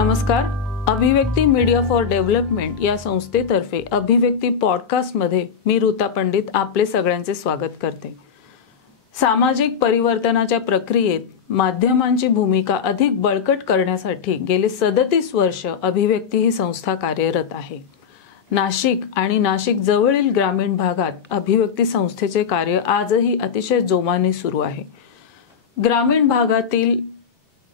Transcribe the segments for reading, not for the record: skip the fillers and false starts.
नमस्कार. अभिव्यक्ती media for development या संस्थेतर्फे अभिव्यक्ती पॉडकास्टमध्ये मी ऋता पंडित आपले सगळ्यांचे स्वागत करते. सामाजिक परिवर्तनाच्या प्रक्रियेत माध्यमांची भूमिका अधिक बळकट करण्यासाठी गेले 37 वर्ष अभिव्यक्ती ही संस्था कार्यरत आहे. नाशिक आणि नाशिक जवळील ग्रामीण भागात अभिव्यक्ती संस्थेचे कार्य आजही अतिशय जोमाने सुरू आहे. ग्रामीण भागातील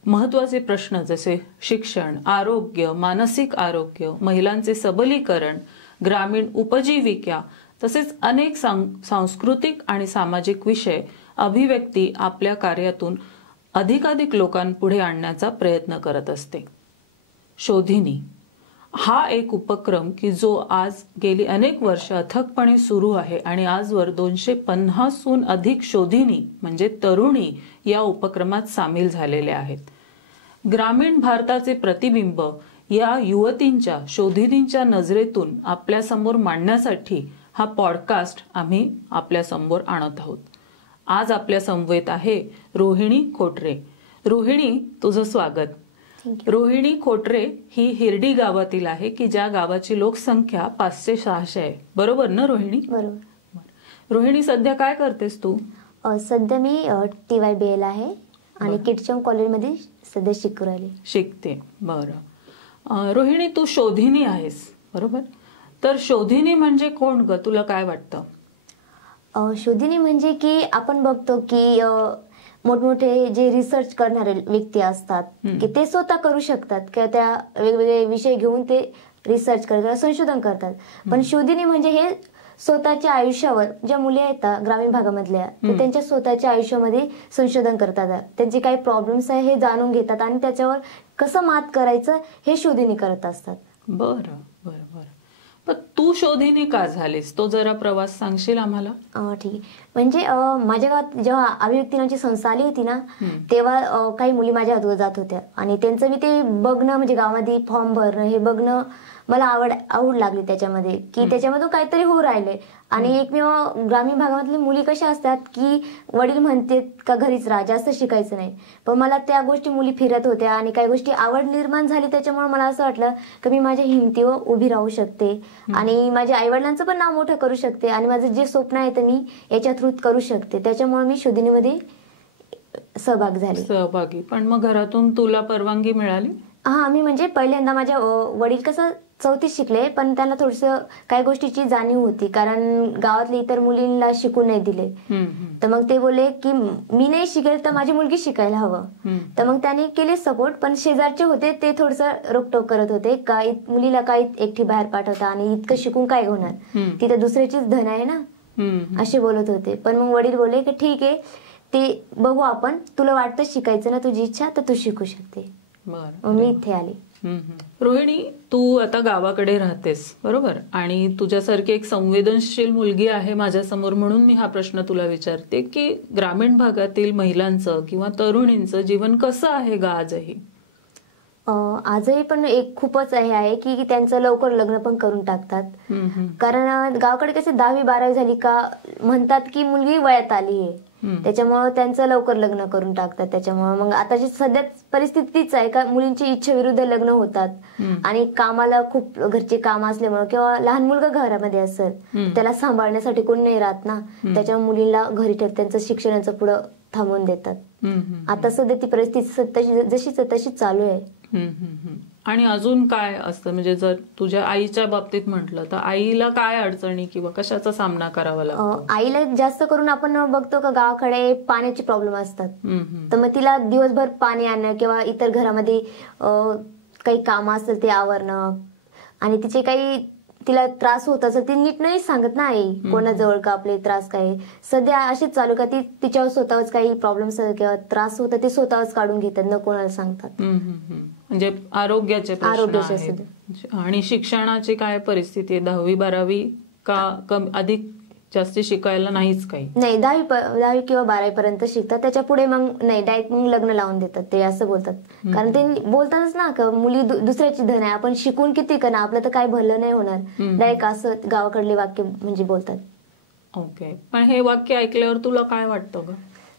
महत्त्वाचे प्रश्न जसे शिक्षण, आरोग्य, मानसिक आरोग्य, महिलांचे सबलीकरण, ग्रामीण उपजीविका तसेच अनेक सांस्कृतिक आणि सामाजिक विषय अभिव्यक्ती आपल्या कार्यातून अधिकाधिक लोकांपुढे आणण्याचा प्रयत्न करत असते. शोधिनी हा एक उपक्रम की जो आज गेली अनेक वर्ष अथकपणे सुरू आहे आणि आजवर 250हून अधिक शोधिनी म्हणजे तरुणी या उपक्रमात सामील झालेले आहेत. ग्रामीण भारताचे प्रतिबिंब या युवतींच्या शोधिनींच्या नजरेतून आपल्यासमोर मांडण्यासाठी हा पॉडकास्ट आम्ही आपल्यासमोर आणत आहोत. आज आपल्या समवेत आहे रोहिणी खोटरे. रोहिणी, तुझं स्वागत. रोहिणी खोटरे ही हिरडी गावातील आहे की ज्या गावाची लोकसंख्या 500-600 आहे. बरोबर ना रोहिणी? बरोबर. रोहिणी, सध्या काय करतेस तू? सध्या मी TYBL आहे आणि किटचम कॉलेजमध्ये सध्या शिकू राहिली. शिकते. बरं. रोहिणी, तू शोधिनी आहेस, बरोबर? तर शोधिनी म्हणजे कोण ग, तुला काय वाटतं? शोधिनी म्हणजे की आपण बघतो की मोठमोठे जे रिसर्च करणारे व्यक्ती असतात की ते स्वतः करू शकतात किंवा त्या वेगवेगळे विषय घेऊन ते रिसर्च करतात, संशोधन करतात. पण शोधिनी म्हणजे हे स्वतःच्या आयुष्यावर, ज्या मुली आहेत ग्रामीण भागामधल्या, तर त्यांच्या स्वतःच्या आयुष्यामध्ये संशोधन करतात. त्यांचे काही प्रॉब्लेम्स आहे हे जाणून घेतात आणि त्याच्यावर कसं मात करायचं हे शोधिनी करत असतात. बरं बरं बरं. पण तू शोधिनी का झालीस, तो जरा प्रवास सांगशील आम्हाला? ठीक आहे. म्हणजे माझ्या गावात जेव्हा अभिव्यक्ती नावाची संस्था आली होती ना, तेव्हा काही मुली माझ्या हातवर जात होत्या आणि त्यांचं मी ते बघणं, म्हणजे गावामध्ये फॉर्म भरणं हे बघणं मला आवड लागली त्याच्यामध्ये, की त्याच्यामधून काहीतरी होऊ राहिले. आणि एकमेव ग्रामीण भागामधली मुली कशा असतात की वडील म्हणते का घरीच राहा, जास्त शिकायचं नाही. पण मला त्या गोष्टी, मुली फिरत होत्या आणि काही गोष्टी आवड निर्माण झाली. त्याच्यामुळे मला असं वाटलं की मी माझ्या हिमतीवर उभी राहू शकते आणि माझ्या आईवडिलांचं पण नाव मोठं करू शकते आणि माझं जे स्वप्न आहे ते मी याच्या थ्रू करू शकते. त्याच्यामुळे मी शोधिनीमध्ये सहभागी. पण मग घरातून तुला परवानगी मिळाली? हा, मी म्हणजे पहिल्यांदा माझ्या वडील कसं 4थीत शिकले, पण त्यांना थोडस काही गोष्टीची जाणीव होती, कारण गावातल्या इतर मुलींना शिकून नाही दिले. तर मग ते बोलले की मी नाही शिकेल तर माझी मुलगी शिकायला हवं. तर मग त्याने केले सपोर्ट. पण शेजारचे होते ते थोडस रोकटोक करत होते, का मुलीला काय एकटी बाहेर पाठवता आणि इतकं शिकून काय होणार, तिथे दुसऱ्याचीच धन आहे ना, असे बोलत होते. पण मग वडील बोलले की ठीक आहे, ते बघू आपण, तुला वाटतं शिकायचं ना, तुझी इच्छा, तर तू शिकू शकते. मी इथे आले. रोहिणी, तू आता गावाकडे राहतेस, बरोबर? आणि तुझ्यासारखी एक संवेदनशील मुलगी आहे माझ्यासमोर, म्हणून मी हा प्रश्न तुला विचारते की ग्रामीण भागातील महिलांचं किंवा तरुणींचं जीवन कसं आहे ग आजही? आजही पण एक खूपच आहे की त्यांचं लवकर लग्न पण करून टाकतात. कारण गावाकडे कसे 10वी-12वी झाली का म्हणतात की मुलगी वयात आली आहे, त्याच्यामुळे त्यांचं लवकर लग्न करून टाकतात. त्याच्यामुळे मग आताची सध्या परिस्थिती तीच आहे का मुलींची इच्छेविरुद्ध लग्न होतात आणि कामाला खूप घरचे काम असल्यामुळे किंवा लहान मुलगा घरामध्ये असेल त्याला सांभाळण्यासाठी कोण नाही राहत ना, त्याच्यामुळे मुलींना घरी त्यांचं शिक्षणाचं पुढं थांबवून देतात. आता सध्या ती परिस्थिती जशीच तशीच चालू आहे. आणि अजून काय असतं, म्हणजे जर तुझ्या आईच्या बाबतीत म्हटलं तर आईला काय अडचणी किंवा कशाचा सामना करावा लागतो? आईला जास्त करून आपण बघतो का गावाकडे पाण्याचे प्रॉब्लेम असतात, तर मग तिला दिवसभर पाणी आणणं किंवा इतर घरामध्ये काही काम असेल ते आवरणं आणि तिचे काही तिला त्रास होत असेल ती नीट नाही सांगत ना आई कोणाजवळ का आपले त्रास काय. सध्या असेच चालू का ती तिच्यावर स्वतःच काही प्रॉब्लेम्स किंवा त्रास होता ते स्वतःच काढून घेतात, न कोणाला सांगतात. म्हणजे आरोग्याचे आणि शिक्षणाची काय परिस्थिती आहे? 10वी-12वी का अधिक जास्ती शिकायला नाहीच काही? नाही, 10वी किंवा 12वी पर्यंत शिकतात, त्याच्या पुढे मग नाही, डायरेक्ट मग लग्न लावून देतात. ते असं बोलतात, कारण ते बोलतातच ना का मुली दुसऱ्याची धन आहे, आपण शिकून किती करणार, आपलं तर काही भलं नाही होणार. डायरेक्ट असं गावाकडले वाक्य म्हणजे बोलतात. ओके. पण हे वाक्य ऐकल्यावर तुला काय वाटतं ग?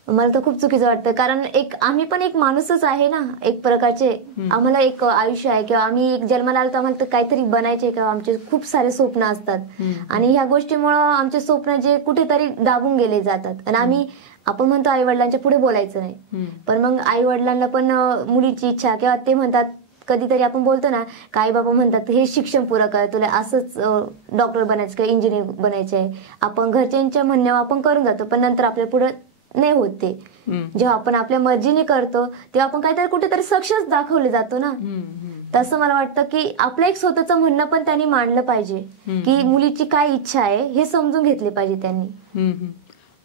मला तर खूप चुकीचं वाटतं, कारण आम्ही पण एक माणूसच आहे ना एक प्रकारचे. आम्हाला एक आयुष्य आहे किंवा आम्ही एक जन्माला आलो तर आम्हाला तर काहीतरी बनायचे किंवा आमचे खूप सारे स्वप्न असतात आणि ह्या गोष्टीमुळे आमचे स्वप्न जे कुठेतरी दाबून गेले जातात आणि आपण म्हणतो आई वडिलांच्या पुढे बोलायचं नाही, पण मग आई वडिलांना पण मुलीची इच्छा किंवा ते म्हणतात, कधीतरी आपण बोलतो ना, काही बाबा म्हणतात हे शिक्षण पुरं कर, तुला असंच डॉक्टर बनायचं किंवा इंजिनियर बनायचं आहे. आपण घरच्यांच्या म्हणण्यावर आपण करून जातो, पण नंतर आपल्या पुढे नाही होत ते. जेव्हा आपण आपल्या मर्जीने करतो तेव्हा आपण काहीतरी कुठेतरी सक्सेस दाखवले जातो ना. तसं मला वाटतं की आपलं एक स्वतःचं म्हणणं पण त्यांनी मांडलं पाहिजे की मुलीची काय इच्छा आहे हे समजून घेतले पाहिजे त्यांनी.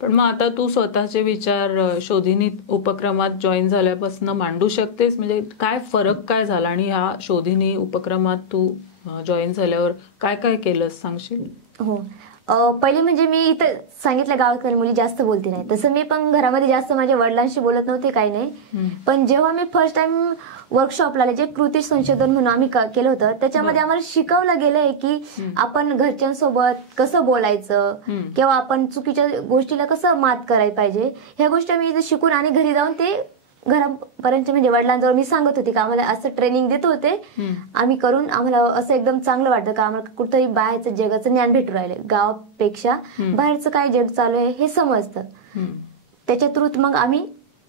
पण मग आता तू स्वतःचे विचार शोधिनी उपक्रमात जॉईन झाल्यापासून मांडू शकतेस, म्हणजे काय फरक काय झाला आणि ह्या शोधिनी उपक्रमात तू जॉईन झाल्यावर काय काय केलंस सांगशील? हो, पहिले म्हणजे मी इथं सांगितलं गावाकडे मुली जास्त बोलते नाही, तसं मी पण घरामध्ये जास्त माझ्या वडिलांशी बोलत नव्हते, काही नाही. पण जेव्हा मी फर्स्ट टाइम वर्कशॉपला जे कृती संशोधन म्हणून आम्ही केलं होतं त्याच्यामध्ये आम्हाला शिकवलं गेलंय की आपण घरच्यांसोबत कसं बोलायचं किंवा आपण चुकीच्या गोष्टीला कसं मात करायला पाहिजे, ह्या गोष्टी मी इथे शिकून आणि घरी जाऊन ते घरापर्यंत म्हणजे वडिलांजवळ मी सांगत होते का आम्हाला असं ट्रेनिंग देत होते आम्ही करून, आम्हाला असं एकदम चांगलं वाटतं का आम्हाला कुठेतरी बाहेरचं जगाचं ज्ञान भेटू राहिले, गावापेक्षा बाहेरचं काय जग चालू आहे हे समजतं. त्याच्या थ्रूत मग आम्ही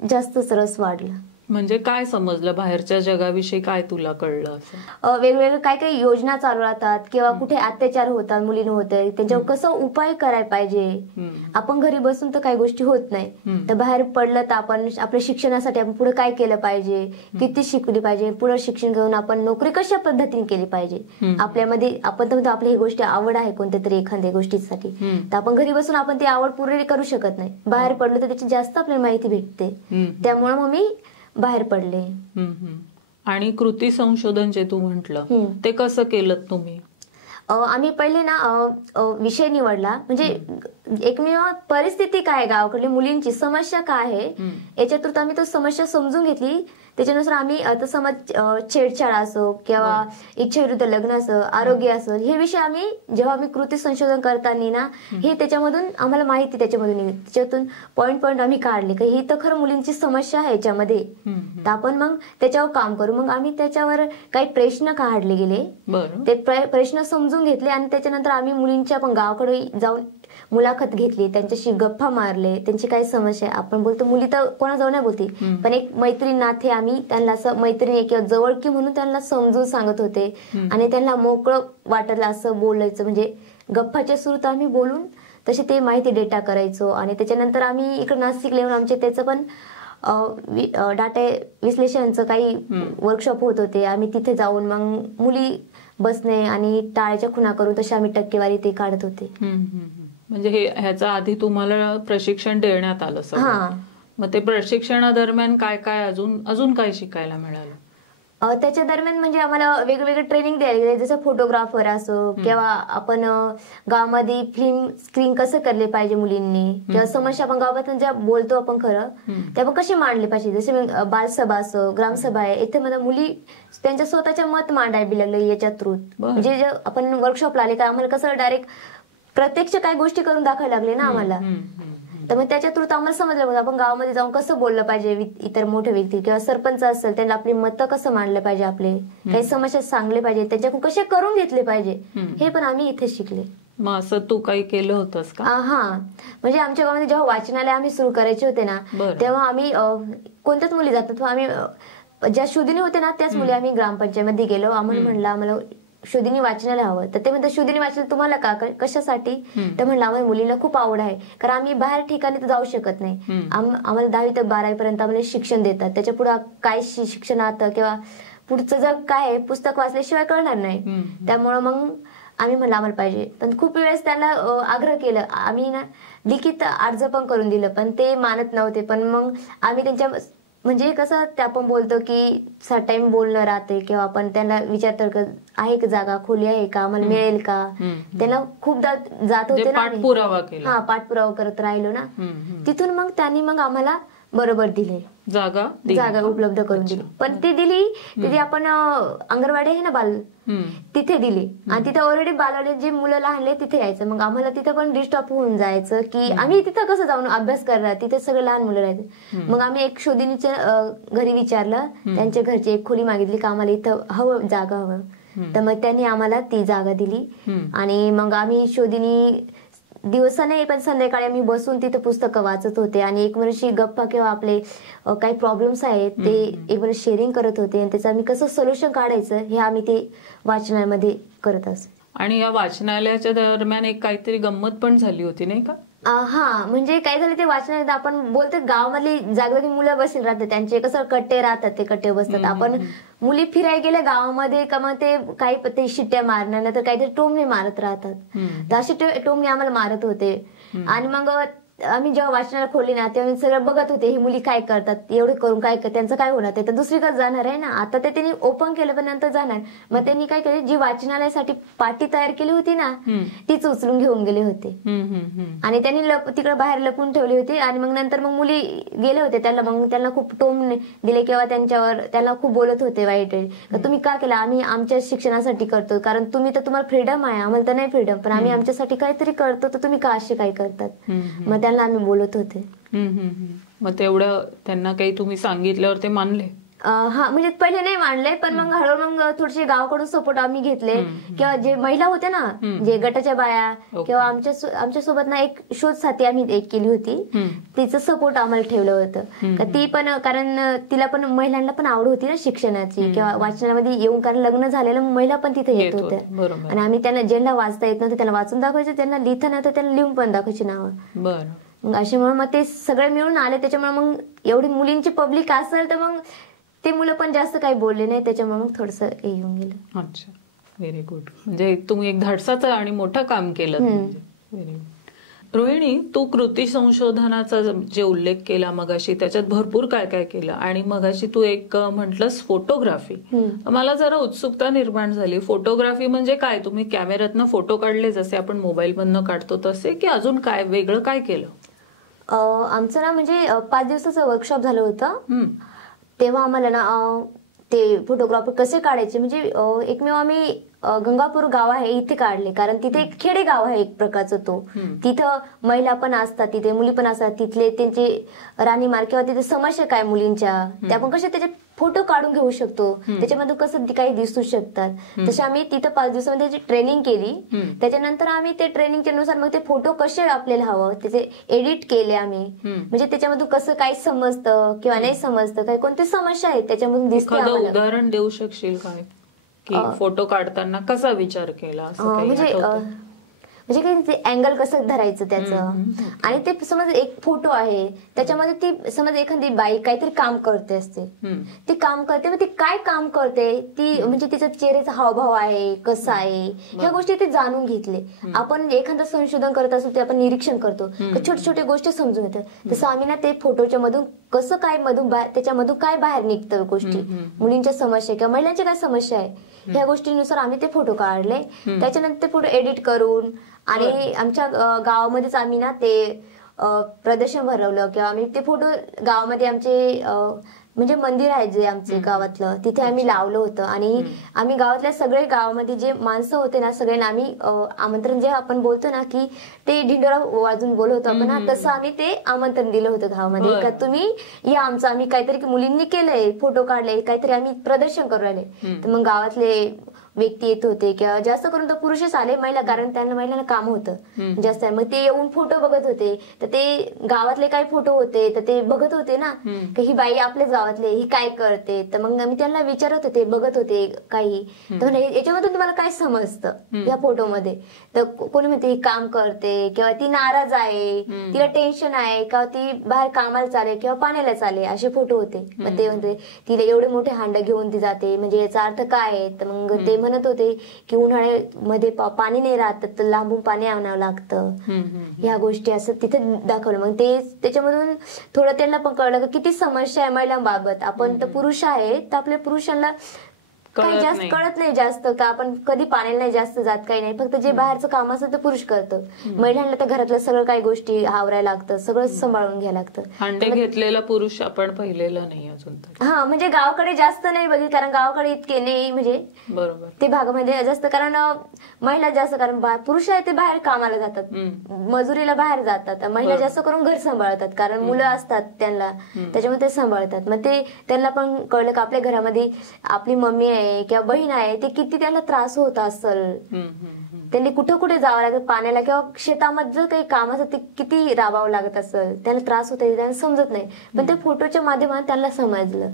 जास्तच रस वाढला. म्हणजे काय समजलं बाहेरच्या जगाविषयी, काय तुला कळलं असं? वेगवेगळे काय काही योजना चालू राहतात किंवा कुठे अत्याचार होतात मुलींना होते त्यांच्यावर कसं उपाय करायला पाहिजे. आपण घरी बसून तर काही गोष्टी होत नाही, तर बाहेर पडलं तर आपण आपल्या शिक्षणासाठी आपण पुढे काय केलं पाहिजे, किती शिकली पाहिजे, पुढे शिक्षण घेऊन आपण नोकरी कशा पद्धतीने केली पाहिजे. आपल्यामध्ये आपण तर म्हणतो आपली ही गोष्ट आवड आहे कोणत्या तरी एखाद्या गोष्टीसाठी, तर आपण घरी बसून आपण ती आवड पूर्ण करू शकत नाही, बाहेर पडलो तर त्याची जास्त आपल्याला माहिती भेटते. त्यामुळे मग मी बाहेर पडले. आणि कृती संशोधन जे तू म्हंटल ते कसं केलं तुम्ही? आम्ही पहिले ना विषय निवडला, म्हणजे एकमेव परिस्थिती काय गावाकडली मुलींची समस्या काय आहे याच्यातून आम्ही तो समस्या समजून घेतली. त्याच्यानुसार आम्ही आता समज छेडछाड असो किंवा इच्छेविरुद्ध लग्न असो, आरोग्य असो, हे विषय आम्ही जेव्हा आम्ही कृती संशोधन करताना ना हे त्याच्यामधून आम्हाला माहिती त्याच्यामधून त्याच्यातून पॉइंट आम्ही काढले की ही तर खरं मुलींची समस्या आहे याच्यामध्ये, तर आपण मग त्याच्यावर काम करू. मग आम्ही त्याच्यावर काही प्रश्न काढले गेले, ते प्रश्न समजून घेतले आणि त्याच्यानंतर आम्ही मुलींच्या पण गावाकडे जाऊन मुलाखत घेतली, त्यांच्याशी गप्पा मारले, त्यांची काय समस्या आहे. आपण बोलतो मुली तर कोणाजवळ नाही बोलती, पण एक मैत्रीण नाते आम्ही त्यांना असं मैत्रिणी किंवा जवळकी म्हणून त्यांना समजून सांगत होते आणि त्यांना मोकळं वाटलं असं बोलायचं, म्हणजे गप्पाच्या सुरूत आम्ही बोलून तशी ते माहिती डेटा करायचो. आणि त्याच्यानंतर आम्ही इकडे नाशिकला येऊन आमचे त्याचं पण डाटा विश्लेषणचं काही वर्कशॉप होत होते. आम्ही तिथे जाऊन मग मुली बसणे आणि टाळ्याच्या खुणा करून तशी आम्ही टक्केवारी ते काढत होते. म्हणजे ह्याचा आधी तुम्हाला प्रशिक्षण देण्यात आलं सगळं, मग ते प्रशिक्षणादरम्यान काय काय अजून काय शिकायला मिळालं? त्याच्या दरम्यान म्हणजे आम्हाला वेगवेगळे ट्रेनिंग द्यायला गेले, जसं फोटोग्राफर असो किंवा आपण गावामध्ये फिल्म स्क्रीन कसं करले पाहिजे मुलींनी किंवा समस्या आपण गावात ज्या बोलतो आपण खरं ते आपण कशी मांडले पाहिजे. जसे बालसभा असो, ग्रामसभा आहे, इथे मला मुली त्यांच्या स्वतःच्या मत मांडायला बी लागले याच्या थ्रूत. म्हणजे जे आपण वर्कशॉपला आले का आम्हाला कसं डायरेक्ट प्रत्यक्ष काही गोष्टी करून दाखवायला लागले ना आम्हाला, तर मग त्याच्या थ्रू आम्हाला समजलं आपण गावामध्ये जाऊन कसं बोललं पाहिजे इतर मोठे व्यक्ती किंवा सरपंच असेल त्यांना आपली मतं कसं मांडलं पाहिजे, आपले काही समस्या सांगले पाहिजे, त्याच्याकडून कसे करून घेतले पाहिजे, हे पण आम्ही इथे शिकले. मग असं तू काही केलं होतंस का? हा, म्हणजे आमच्या गावामध्ये जेव्हा वाचनालय आम्ही सुरू करायचे होते ना तेव्हा आम्ही कोणत्याच मुली जातात, आम्ही ज्या शोधिनी होते ना त्याच मुली आम्ही ग्रामपंचायतमध्ये गेलो. आम्हाला म्हणलं आम्हाला शोधिनी वाचनालय हवं, तर ते म्हणतात शोधिनी वाचनालय तुम्हाला का, कशासाठी, तर म्हणलं आम्हाला मुलींना खूप आवड आहे, कारण आम्ही बाहेर ठिकाणी तर जाऊ शकत नाही, आम्हाला 10वी ते 12वी पर्यंत आम्हाला शिक्षण देतात, त्याच्या पुढे काय शिक्षणात किंवा पुढचं जग काय आहे पुस्तक वाचल्याशिवाय कळणार नाही. त्यामुळं मग आम्ही म्हणलं आम्हाला पाहिजे. पण खूप वेळेस त्यांना आग्रह केलं, आम्ही ना लिखित अर्ज पण करून दिलं पण ते मानत नव्हते. पण मग आम्ही त्यांच्या म्हणजे कसं ते आपण बोलतो की टाइम बोलणं राहते किंवा आपण त्यांना विचारतो आहे का जागा खोली आहे का, आम्हाला मिळेल का, त्यांना खूपदा जात होते ना, पाठपुरावा करत राहिलो ना, तिथून मग त्यांनी मग आम्हाला बरोबर दिले. जागा उपलब्ध करून दिली. पण ती दिली तिथे आपण अंगणवाडी आहे ना बाल, तिथे दिली. आणि तिथे ऑलरेडी बालवाडी जे मुलं लहानले तिथे यायचं. मग आम्हाला तिथे पण डिस्टर्ब होऊन जायचं की आम्ही तिथं कसं जाऊन अभ्यास करणार, तिथे सगळे लहान मुलं राहायचे. मग आम्ही एक शोधिनीच्या घरी विचारलं, त्यांच्या घरची एक खोली मागितली की आम्हाला इथं हवं, जागा हवं. तर मग त्यांनी आम्हाला ती जागा दिली. आणि मग आम्ही शोधिनी दिवसा नाही पण संध्याकाळी आम्ही बसून तिथे पुस्तकं वाचत होते आणि एकमेकांशी गप्पा किंवा आपले काही प्रॉब्लेम्स आहेत ते एकमेकांशी शेअरिंग करत होते. आणि त्याचं आम्ही कसं सोल्युशन काढायचं हे आम्ही ते वाचनालयामध्ये करत असतो. आणि या वाचनालयाच्या दरम्यान एक काहीतरी गंमत पण झाली होती नाही का? हा, म्हणजे काय झालं ते वाचनालयात आपण बोलतो गावामधली जागेवरती मुलं बसलेली राहतात, त्यांचे कसं कट्टे राहतात, ते कट्टे बसतात. आपण मुली फिरायला गेल्या गावामध्ये का मग ते काही ते शिट्ट्या मारणार तर काहीतरी टोमणे मारत राहतात. तर असे टोमणे आम्हाला मारत होते. आणि मग आम्ही जेव्हा वाचनालय खोलली ना तेव्हा सगळं बघत होते ही मुली काय करतात, एवढे करून काय त्यांचं काय होणार, ते तर दुसरीकडे जाणार आहे ना. आता ते त्यांनी ओपन केलं पण नंतर जाणार. मग त्यांनी काय केलं, जी वाचनालयासाठी पाटी तयार केली होती ना तीच उचलून घेऊन गेले होते. आणि त्यांनी तिकडे बाहेर लपून ठेवली होती. आणि मग नंतर मग मुली गेले होते, त्यांना खूप टोम दिले किंवा त्यांना खूप बोलत होते वाईट, तुम्ही का केलं, आम्ही आमच्या शिक्षणासाठी करतो, कारण तुम्हाला फ्रीडम आहे, आम्हाला तर नाही फ्रीडम, पण आम्ही आमच्यासाठी काहीतरी करतो, तर तुम्ही का असे काय करतात. मग त्यांना आम्ही बोलत होते. मग तेवढं त्यांना काही तुम्ही सांगितल्यावर ते मानले? हा, म्हणजे पहिले नाही मानले, पण मग हळूहळू मग थोडेसे गावाकडून सपोर्ट आम्ही घेतले. किंवा जे महिला होत्या ना, जे गटाच्या बाया किंवा आमच्या सोबत ना एक शोध साथी आम्ही एक केली होती, तिचं सपोर्ट आम्हाला ठेवलं होतं. ती पण, कारण तिला पण महिलांना पण आवड होती ना शिक्षणाची किंवा वाचनामध्ये येऊन, कारण लग्न झालेलं महिला पण तिथे येत होत्या. आणि आम्ही त्यांना ज्यांना वाचता येत नव्हतं त्यांना वाचून दाखवायचं, त्यांना लिहिता नव्हतं त्यांना लिहून पण दाखवायची नावं. बरं. मग अशामुळे मग ते सगळे मिळून आले. त्याच्यामुळे मग एवढी मुलींची पब्लिक असेल तर मग ते मुलं पण जास्त काही बोलले नाही, त्याच्यामुळे मग थोडंसं येऊन गेलं. अच्छा, व्हेरी गुड. म्हणजे तुम्ही एक धाडसाचं आणि मोठं काम केलं. Very good. रोहिणी, तू कृती संशोधनाचा जे उल्लेख केला मगाशी, त्याच्यात भरपूर काय काय केलं. आणि मगाशी तू एक म्हटलंस फोटोग्राफी. मला जरा उत्सुकता निर्माण झाली. फोटोग्राफी म्हणजे काय? तुम्ही कॅमेऱ्यातनं फोटो काढले जसे आपण मोबाईल मधनं काढतो तसे, की अजून काय वेगळं काय केलं? आमचं ना म्हणजे 5 दिवसाचं वर्कशॉप झालं होतं. तेव्हा आम्हाला ना ते फोटोग्राफी कसे काढायचे, म्हणजे एकमेव आम्ही गंगापूर गाव आहे इथे काढले, कारण तिथे एक खेडे गाव आहे एक प्रकारचं. तो तिथं महिला पण असतात, तिथे मुली पण असतात, तिथले त्यांचे राहणीमान किंवा तिथे समस्या काय मुलींच्या, ते आपण कसे त्याचे फोटो काढून घेऊ शकतो, त्याच्यामध्ये कसं काही दिसू शकतात. तसे आम्ही तिथं 5 दिवसामध्ये ट्रेनिंग केली. त्याच्यानंतर आम्ही ते ट्रेनिंगच्या नुसार मग ते फोटो कसे आपल्याला हवं त्याचे एडिट केले आम्ही. म्हणजे त्याच्यामधून कसं काही समजतं किंवा नाही समजतं, काही कोणती समस्या आहे त्याच्यामधून दिसते. उदाहरण देऊ शकशील काय, की फोटो काढताना कसा विचार केला? म्हणजे काही अँगल कसं धरायचं त्याचं. आणि ते समज एक फोटो आहे त्याच्यामध्ये ती समज एखादी बाई काहीतरी काम करते असते, ती काम करते, मग ती काय काम करते ती, म्हणजे तिचा चेहऱ्याचा हावभाव आहे कसा आहे, ह्या गोष्टी ते जाणून घेतले. आपण एखादं संशोधन करत असतो ते आपण निरीक्षण करतो, छोटे छोटे गोष्टी समजून येतात. तसं आम्ही ना ते फोटोच्या मधून कसं काय त्याच्यामधून काय बाहेर निघतं गोष्टी, मुलींच्या समस्या किंवा महिलांच्या काय समस्या आहे, ह्या गोष्टीनुसार आम्ही ते फोटो काढले. त्याच्यानंतर ते फोटो एडिट करून आणि आमच्या गावामध्येच आम्ही ना ते प्रदर्शन भरवलं किंवा आम्ही ते फोटो गावामध्ये आमचे म्हणजे मंदिर आहे जे आमचे गावातलं, तिथे आम्ही लावलं होतं. आणि आम्ही गावातल्या सगळे गावामध्ये जे माणसं होते ना सगळ्यांना आम्ही आमंत्रण, जे आपण बोलतो ना की ते ढिंडोरा वाजून बोलवतो आपण ना, तसं आम्ही ते आमंत्रण दिलं होतं गावामध्ये का तुम्ही या, आमचं आम्ही काहीतरी मुलींनी केलंय, फोटो काढले, काहीतरी आम्ही प्रदर्शन करू राहिले. तर मग गावातले व्यक्ती येत होते किंवा जास्त करून तर पुरुषच आले, महिला कारण त्यांना महिलांना काम होतं जास्त. मग ते येऊन फोटो बघत होते, तर ते गावातले काही फोटो होते तर ते बघत होते ना की ही बाई आपल्याच गावातले, ही काय करते. तर मग आम्ही त्यांना विचारत होते, बघत होते काही, तर याच्यामधून तुम्हाला काय समजतं या फोटोमध्ये. तर कोणी म्हणते ही काम करते किंवा ती नाराज आहे, तिला टेन्शन आहे, किंवा ती बाहेर कामाला चाले किंवा पाण्याला चाले, असे फोटो होते. मग ते म्हणते तिला एवढे मोठे हांड घेऊन ती जाते, म्हणजे याचा अर्थ काय आहे. तर मग ते म्हणत होते की उन्हाळ्यामध्ये पाणी नाही राहत तर लांबून पाणी आणावं लागतं, ह्या गोष्टी असं तिथे दाखवलं. मग ते त्याच्यामधून थोडं त्यांना पण कळलं की किती समस्या आहे महिलांबाबत. आपण तर पुरुष आहे तर आपल्या पुरुषांना काही जास्त कळत नाही जास्त का आपण कधी पाण्याला नाही जास्त जात, काही नाही. फक्त जे बाहेरचं काम असतं ते पुरुष करतं. महिलांना तर घरातलं सगळं काही गोष्टी आवरायला लागतं, सगळं सांभाळून घ्यायला लागतं. हांडे घेतलेला पुरुष आपण पाहिलेला नाही अजून तरी. हा म्हणजे गावाकडे जास्त नाही बघितलं, कारण गावाकडे इतके नाही म्हणजे बरोबर ते भागामध्ये जास्त, कारण महिला जास्त, कारण पुरुष आहे ते बाहेर कामाला जातात, मजुरीला बाहेर जातात. महिला जास्त करून घर सांभाळतात, कारण मुलं असतात त्यांना, त्याच्यामुळे ते सांभाळतात. मग ते त्यांना पण कळलं का आपल्या घरामध्ये आपली मम्मी आहे किंवा बहीण आहे, ते किती त्यांना त्रास होत असेल. त्यांनी कुठं कुठे जावं लागत पाण्याला, किंवा शेतामध्ये काही काम असतं ते किती राबावं लागत असेल, त्यांना त्रास होत त्यांना समजत नाही. पण ते फोटोच्या माध्यमातून त्यांना समजलं.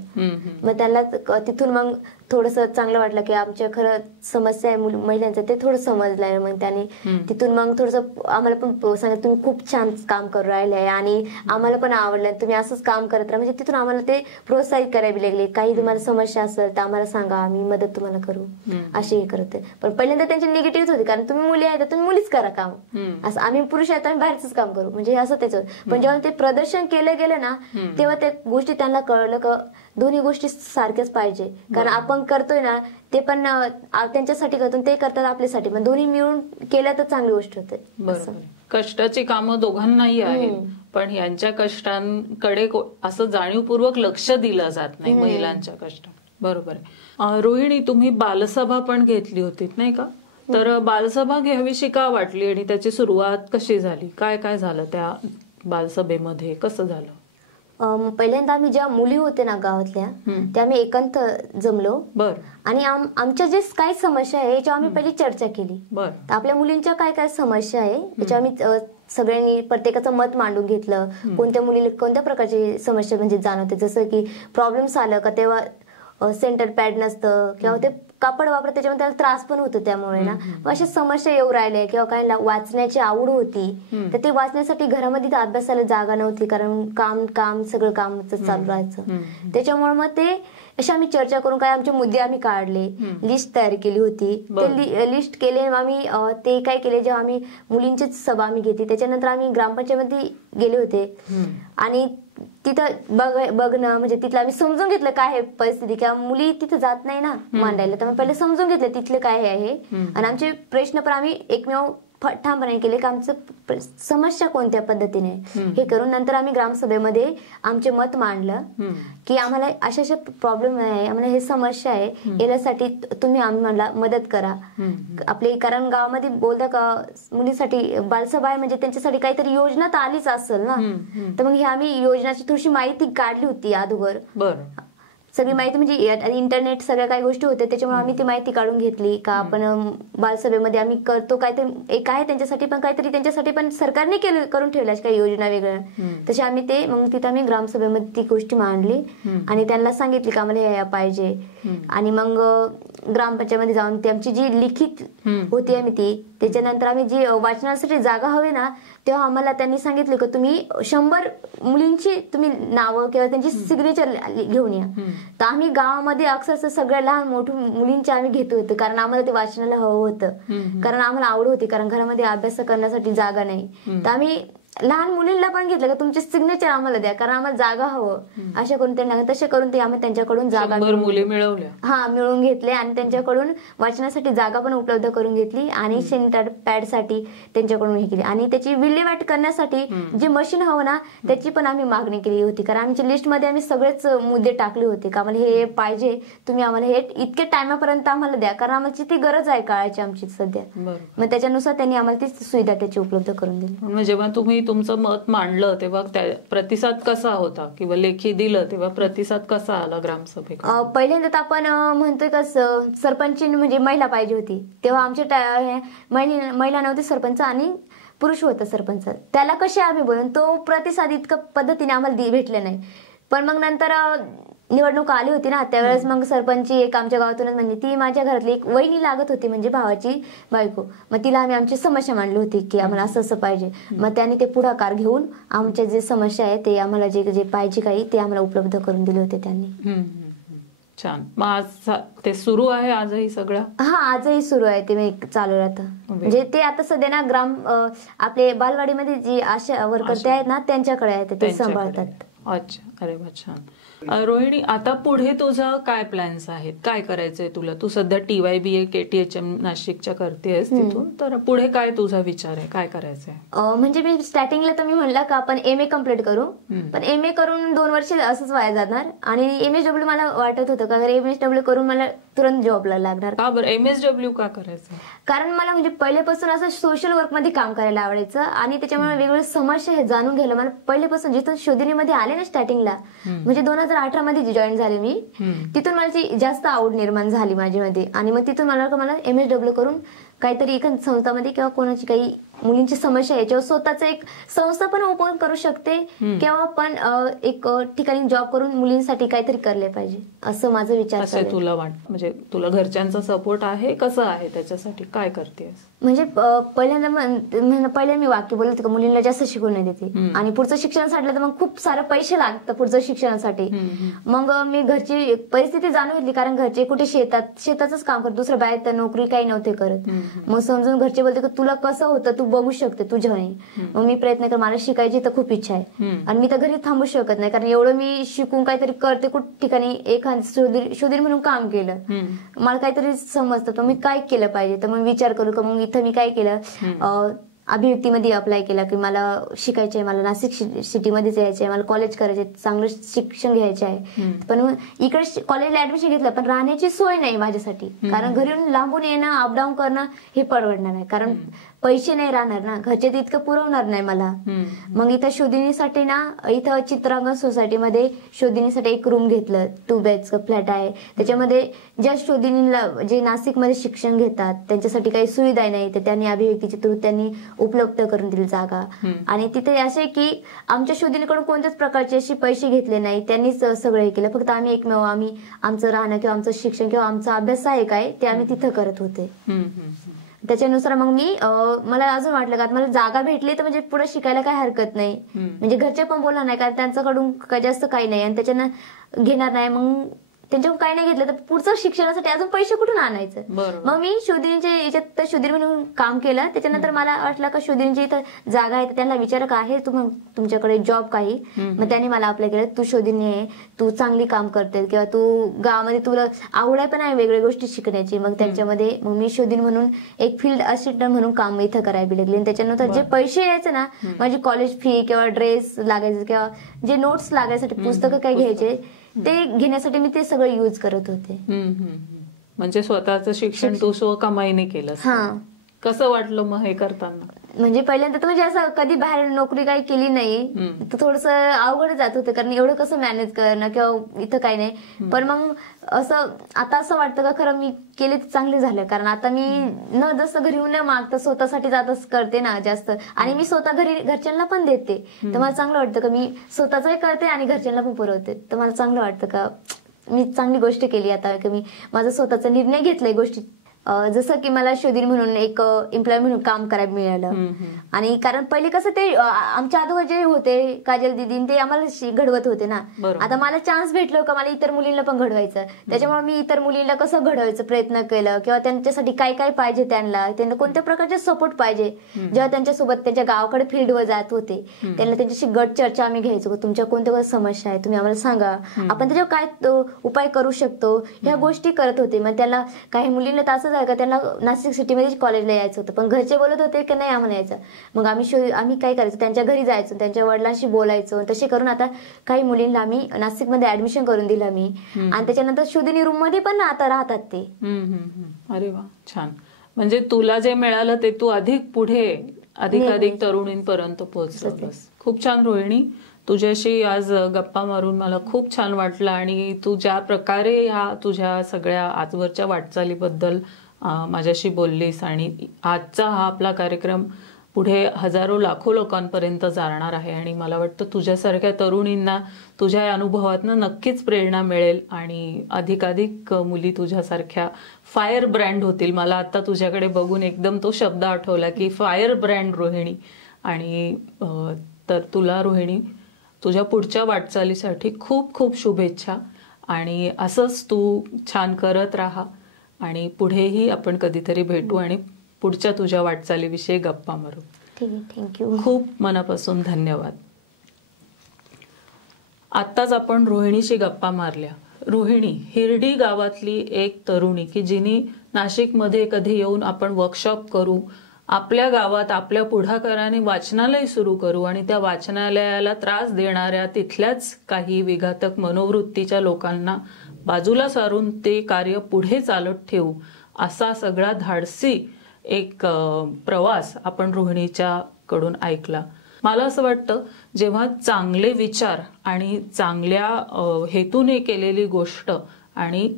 मग त्यांना तिथून मग थोडस चांगलं वाटलं की आमच्या खरं समस्या आहे महिलांचं, ते थोडं समजलंय. मग त्यांनी तिथून मग थोडस आम्हाला पण सांगितलं तुम्ही खूप छान काम करू राहिले आहे आणि आम्हाला पण आवडलं, तुम्ही असंच काम करत राहा. म्हणजे तिथून आम्हाला ते प्रोत्साहित करावी लागले. काही तुम्हाला समस्या असेल तर आम्हाला सांगा, आम्ही मदत तुम्हाला करू, असे हे करते. पण पहिल्यांदा त्यांची निगेटिव्ह होती, कारण तुम्ही मुली आहे तर तुम्ही मुलीच करा काम, असं आम्ही पुरुष आहे तर आम्ही बाहेरच काम करू, म्हणजे असं त्याचं. पण जेव्हा ते प्रदर्शन केलं गेलं ना, तेव्हा त्या गोष्टी त्यांना कळलं का दोन्ही गोष्टी सारख्याच पाहिजे. कारण आपण करतोय ना ते पण त्यांच्यासाठी करतो, ते करतात आपल्यासाठी, पण दोन्ही मिळून केल्या तर चांगली गोष्ट होते. कष्टाची कामं दोघांनाही आहेत, पण यांच्या कष्टांकडे असं जाणीवपूर्वक लक्ष दिलं जात नाही महिलांच्या कष्टात. बरोबर आहे. रोहिणी, तुम्ही बालसभा पण घेतली होती नाही का? तर बालसभा घ्यावीशी का वाटली आणि त्याची सुरुवात कशी झाली? काय काय झालं त्या बालसभेमध्ये, कसं झालं? पहिल्यांदा आम्ही ज्या मुली होते ना गावातल्या, त्या आम्ही एकांत जमलो आणि आमच्या जे काय समस्या आहे याच्यावर आम्ही पहिली चर्चा केली. आपल्या मुलींच्या काय काय समस्या आहे याच्यावर आम्ही सगळ्यांनी प्रत्येकाचं मत मांडून घेतलं. कोणत्या मुलीला कोणत्या प्रकारची समस्या म्हणजे जाणवते, जसं की प्रॉब्लेम्स आलं का तेव्हा सेंटर पॅड नसतं किंवा ते कापड वापरत, त्याच्यामुळे त्याला त्रास पण होतो. त्यामुळे ना अशा समस्या येऊ राहिल्या, किंवा काही वाचण्याची आवड होती तर ते वाचण्यासाठी घरामध्ये अभ्यासाला जागा नव्हती, कारण काम सगळं कामच चालू राहायचं. त्याच्यामुळे मग ते अशा आम्ही चर्चा करून काय आमचे मुद्दे आम्ही काढले, लिस्ट तयार केली होती. ते लिस्ट केले आम्ही. ते काय केले, जेव्हा आम्ही मुलींचीच सभा आम्ही घेतली त्याच्यानंतर आम्ही ग्रामपंचायतमध्ये गेले होते आणि तिथं बघणं म्हणजे तिथलं आम्ही समजून घेतलं काय आहे परिस्थिती, किंवा मुली तिथं जात नाही ना मांडायला, तर पहिले समजून घेतलं तिथलं काय आहे आणि आमचे प्रश्न पण आम्ही एकमेव ठामपणे केले की आमचं समस्या कोणत्या पद्धतीने हे करून नंतर आम्ही ग्रामसभेमध्ये आमचे मत मांडलं की आम्हाला अशा अशा प्रॉब्लेम आहे, आम्हाला हे समस्या आहे, यासाठी तुम्ही आम्हाला मदत करा आपले. कारण गावामध्ये बोलता का मुलीसाठी बालसभा आहे म्हणजे त्यांच्यासाठी काहीतरी योजना तर आलीच असेल ना, तर मग हे आम्ही योजनाची थोडीशी माहिती काढली होती अगोदर. सगळी माहिती म्हणजे इंटरनेट सगळ्या काही गोष्टी होत्या, त्याच्यामुळे आम्ही ती माहिती काढून घेतली का आपण बालसभेमध्ये आम्ही करतो काहीतरी एक आहे त्यांच्यासाठी, पण काहीतरी त्यांच्यासाठी पण सरकारने करून ठेवल्या काही योजना वेगळ्या. तसे आम्ही ते मग तिथं आम्ही ग्रामसभेमध्ये ती गोष्टी मांडली आणि त्यांना सांगितली का आम्हाला हे पाहिजे. आणि मग ग्रामपंचायतमध्ये जाऊन ती आमची जी लिखित होती आम्ही ती, त्याच्यानंतर आम्ही जी वाचनासाठी जागा हवी ना, तेव्हा आम्हाला त्यांनी सांगितलं की तुम्ही 100 मुलींची तुम्ही नावं किंवा त्यांची सिग्नेचर घेऊन या. तर आम्ही गावामध्ये अक्षरशः सगळ्या लहान मोठ्या मुलींची आम्ही घेत होतो, कारण आम्हाला ते वाचनाला हवं होतं, कारण आम्हाला आवड होती, कारण घरामध्ये अभ्यास करण्यासाठी जागा नाही. तर आम्ही लहान मुलींना पण घेतलं का तुमचे सिग्नेचर आम्हाला द्या, कारण आम्हाला जागा हवं. अशा करून त्यांना तसे करून ते आम्ही त्यांच्याकडून जागा मुली मिळवल्या, मिळवून घेतले आणि त्यांच्याकडून वाचनासाठी जागा पण उपलब्ध करून घेतली आणि सेंटर पॅड साठी त्यांच्याकडून हे केली. आणि त्याची विल्हेवाट करण्यासाठी जे मशीन हवं ना त्याची पण आम्ही मागणी केली होती, कारण आमच्या लिस्टमध्ये आम्ही सगळेच मुद्दे टाकले होते का आम्हाला हे पाहिजे, तुम्ही आम्हाला हे इतक्या टायमापर्यंत आम्हाला द्या, कारण आम्हाला ती गरज आहे काळाची आमची सध्या. मग त्याच्यानुसार त्यांनी आम्हाला ती सुविधा त्याची उपलब्ध करून दिली. जेव्हा तुम्ही तुमचं मत मांडलं तेव्हा प्रतिसाद कसा होता, किंवा लेखी दिलं तेव्हा प्रतिसाद कसा आला ग्रामसभेत? पहिल्यांदा तर आपण म्हणतोय का सरपंच म्हणजे महिला पाहिजे होती, तेव्हा आमच्या महिला नव्हती सरपंच आणि पुरुष होता सरपंच. त्याला कसे आम्ही बोलून तो प्रतिसाद इतक्या पद्धतीने आम्हाला भेटले नाही. पण मग नंतर निवडणूक आली होती ना, त्यावेळेस मग सरपंच एक आमच्या गावातूनच म्हणजे ती माझ्या घरातली एक वहिनी लागत होती, म्हणजे भावाची बायको. मग तिला आम्ही आमची समस्या मांडली होती की आम्हाला असं असं पाहिजे. मग त्यांनी ते पुढाकार घेऊन आमच्या जे समस्या आहे ते आम्हाला जे पाहिजे काही ते आम्हाला उपलब्ध करून दिले होते त्यांनी. छान. मग आज ते सुरू आहे आजही सगळं? आजही सुरू आहे, ते चालू राहतं. म्हणजे ते आता सध्या ना आपले बालवाडीमध्ये जी आशा वर्कर ते आहेत ना त्यांच्याकडे आहे, ते सांभाळतात. अच्छा. अरे वा, छान. रोहिणी, आता पुढे तुझं काय प्लॅन्स आहेत? काय करायचंय तुला? तू सध्या TYBA KTHM नाशिकच्या करतेस तिथून, तर पुढे काय तुझा विचार आहे? काय करायचंय? म्हणजे मी स्टार्टिंगला तुम्ही म्हणला का आपण MA कम्प्लीट करू, पण MA करून 2 वर्ष असंच वाया जाणार आणि MSW मला वाटत होतं का MSW करून मला तुरंत जॉबला लागणार. का बरं MSW का करायचं? कारण मला म्हणजे पहिल्यापासून असं सोशल वर्क मध्ये काम करायला आवडायचं आणि त्याच्यामुळे वेगवेगळ्या समस्या हे जाणून घ्यायला मला पहिल्यापासून. जिथून शोधिनीमध्ये आले ना स्टार्टिंगला, म्हणजे 2018 मध्ये जॉईन झाले मी, तिथून माझी जास्त आवड निर्माण झाली माझ्यामध्ये आणि मग तिथून मला MSW करून काहीतरी एखाद्या संस्थामध्ये किंवा कोणाची काही मुलींची समस्या याच्यावर स्वतःच एक संस्था पण ओपन करू शकते किंवा पण एक ठिकाणी जॉब करून मुलींसाठी काहीतरी करले पाहिजे असं माझा विचार आहे. तुला म्हणजे तुला घरच्यांचा सपोर्ट आहे? कसं आहे त्याच्यासाठी काय करतेस? म्हणजे पहिल्यांदा मी वाक्य बोलत होते का मुलींना जास्त शिकवून नाही देते आणि पुढचं शिक्षणासाठी तर मग खूप सारे पैसे लागतात पुढचं शिक्षणासाठी. मग मी घरची परिस्थिती जाणून घेतली, कारण घरचे कुठे शेताचंच काम करत, दुसरं बाहेर तर नोकरी काही नव्हते करत. मग समजून घरचे बोलते की तुला कसं होतं, तू बघू शकते तुझ्याने. मग मी प्रयत्न कर, मला शिकायची तर खूप इच्छा आहे आणि मी तर घरी थांबू शकत नाही, कारण एवढं मी शिकून काहीतरी करते कुठ ठिकाणी एखाद शोधीर म्हणून काम केलं, मला काहीतरी समजतं तर मी काय केलं पाहिजे. तर मग विचार करू का मग इथं मी काय केलं, अभिव्यक्तीमध्ये अप्लाय केला की मला शिकायचंय, मला नाशिक सिटीमध्येच यायचंय, मला कॉलेज करायचंय, चांगलं शिक्षण घ्यायचं आहे. पण इकडे कॉलेजला ऍडमिशन घेतलं पण राहण्याची सोय नाही माझ्यासाठी, कारण घरी लांबून येणं अपडाऊन करणं हे परवडणार नाही, कारण पैसे नाही राहणार ना, घरचे इतकं पुरवणार नाही मला. मग इथं शोधिनीसाठी ना, इथं चित्रांगण सोसायटीमध्ये शोधिनीसाठी एक रूम घेतलं, 2 BHK फ्लॅट आहे. त्याच्यामध्ये ज्या शोधिनीला जे नाशिकमध्ये शिक्षण घेतात त्यांच्यासाठी काही सुविधा नाही, तर त्यांनी अभिव्यक्तीच्या थ्रू त्यांनी उपलब्ध करून दिली जागा. आणि तिथे असे की आमच्या शोधिनीकडून कोणत्याच प्रकारचे असे पैसे घेतले नाही, त्यांनीच सगळं हे केलं. फक्त आम्ही एकमेव आम्ही आमचं राहणं किंवा आमचं शिक्षण किंवा आमचा अभ्यास आहे काय ते आम्ही तिथं करत होते. त्याच्यानुसार मग मला अजून वाटलं का मला जागा भेटली तर म्हणजे पुढे शिकायला काही हरकत नाही, म्हणजे घरचे पण बोलणार नाही, कारण त्यांच्याकडून जास्त काही नाही आणि त्याच्यानं घेणार नाही. मग त्यांच्याकडून काही नाही घेतलं तर पुढचं शिक्षणासाठी अजून पैसे कुठून आणायचं. मग मी शोधिनीच्या याच्यात शोधीर म्हणून काम केलं. त्याच्यानंतर मला वाटलं का शोधिनीची इथं जागा आहे, तर त्यांना विचार का आहे तुमच्याकडे जॉब काही. मग त्यांनी मला अप्लाय केलं, तू शोधिनी आहे, तू चांगली काम करते किंवा तू गावामध्ये तुला आवड आहे पण आहे वेगवेगळ्या गोष्टी शिकण्याची. मग त्याच्यामध्ये मग मी शोधीन म्हणून एक फील्ड असिस्टंट म्हणून काम इथं करायला लागली. आणि त्याच्यानंतर जे पैसे यायचे ना, माझी कॉलेज फी किंवा ड्रेस लागायचे किंवा जे नोट्स लागायसाठी पुस्तकं काही घ्यायचे ते घेण्यासाठी मी ते सगळं युज करत होते. म्हणजे स्वतःचं शिक्षण तू स्वकमाईने केलं. कसं वाटलं मग हे करताना? म्हणजे पहिल्यांदा तर म्हणजे असं कधी बाहेर नोकरी काही केली नाही, तर थोडस अवघड जात होतं, कारण एवढं कसं मॅनेज करणं किंवा इथं काही नाही. पण मग असं आता असं वाटतं का खरं मी केले तर चांगले झाले, कारण आता मी न जसं घरी न मागतं स्वतःसाठी जातच करते ना जास्त, आणि मी स्वतः घरी घरच्यांना पण देते. तर मला चांगलं वाटतं का मी स्वतःचंही करते आणि घरच्यांना पण पुरवते. तर मला चांगलं वाटतं का मी चांगली गोष्ट केली आता, की मी माझा स्वतःचा निर्णय घेतलाय गोष्टी. जसं की मला शोधीर म्हणून एक एम्प्लॉय म्हणून काम करायला मिळालं. आणि कारण पहिले कसं ते आमच्या अगोदर जे होते काजल दिदी ते आम्हाला घडवत होते ना, आता मला चान्स भेटलो का मला इतर मुलींना पण घडवायचं. त्याच्यामुळे मी इतर मुलींना कसं घडवायचं प्रयत्न केलं, किंवा त्यांच्यासाठी काय काय पाहिजे, त्यांना कोणत्या प्रकारचे सपोर्ट पाहिजे. जेव्हा त्यांच्यासोबत त्यांच्या गावाकडे फील्डवर जात होते त्यांना त्यांच्याशी गट चर्चा आम्ही घ्यायचो, तुमच्या कोणत्या समस्या आहे तुम्ही आम्हाला सांगा, आपण त्याच्यावर काय उपाय करू शकतो, ह्या गोष्टी करत होते. मग त्याला काही मुलींना तर असं का त्यांना नाशिक सिटीमध्ये कॉलेजला यायचं होतं, पण घरचे बोलत होते की नाही आम्हाला यायचं. मग आम्ही काय करायचो, त्यांच्या घरी जायचो, त्यांच्या वडिलांशी बोलायचो. तसे करून आता काही मुलींना आम्ही नाशिकमध्ये ऍडमिशन करून दिलं मी. आणि त्याच्यानंतर शोधिनी रूम मध्ये पण आता राहतात ते. अरे वा, छान. म्हणजे तुला जे मिळालं ते तू अधिक पुढे अधिक तरुणींपर्यंत पोहोचलंस. खूप छान रोहिणी, तुझ्याशी आज गप्पा मारून मला खूप छान वाटलं. आणि तू ज्या प्रकारे ह्या तुझ्या सगळ्या आजवरच्या वाटचालीबद्दल माझ्याशी बोललीस, आणि आजचा हा आपला कार्यक्रम पुढे हजारो लाखो लोकांपर्यंत जाणार आहे. आणि मला वाटतं तुझ्यासारख्या तरुणींना तुझ्या या अनुभवातनं नक्कीच प्रेरणा मिळेल आणि अधिकाधिक मुली तुझ्यासारख्या फायर ब्रँड होतील. मला आता तुझ्याकडे बघून एकदम तो शब्द आठवला की फायर ब्रँड रोहिणी. आणि तर तुला रोहिणी तुझ्या पुढच्या वाटचालीसाठी खूप खूप शुभेच्छा. आणि असंच तू छान करत राहा आणि पुढेही आपण कधीतरी भेटू आणि पुढच्या तुझ्या वाटचालीविषयी गप्पा मारू. ठीक आहे, थँक्यू. खूप मनापासून धन्यवाद. आत्ताच आपण रोहिणीशी गप्पा मारल्या. रोहिणी हिरडी गावातली एक तरुणी की जिने नाशिकमध्ये कधी येऊन आपण वर्कशॉप करू, आपल्या गावात आपल्या पुढाकाराने वाचनालय सुरू करू आणि त्या वाचनालयाला त्रास देणाऱ्या तिथल्याच काही विघातक मनोवृत्तीच्या लोकांना बाजूला सारून ते कार्य पुढे चालत ठेवू, असा सगळा धाडसी एक प्रवास आपण रोहिणीच्या कडून ऐकला. मला असं वाटतं, जेव्हा चांगले विचार आणि चांगल्या हेतूने केलेली गोष्ट आणि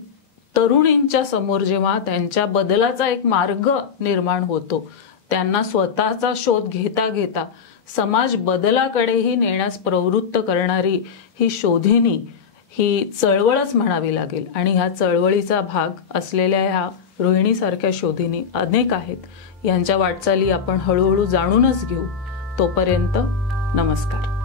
तरुणींच्या समोर जेव्हा त्यांच्या बदलाचा एक मार्ग निर्माण होतो, त्यांना स्वतःचा शोध घेता घेता समाज बदलाकडेही नेण्यास प्रवृत्त करणारी ही शोधिनी, ही चळवळच म्हणावी लागेल. आणि ह्या चळवळीचा भाग असलेल्या ह्या रोहिणीसारख्या शोधिनी अनेक आहेत. यांच्या वाटचाली आपण हळूहळू जाणूनच घेऊ. तोपर्यंत नमस्कार.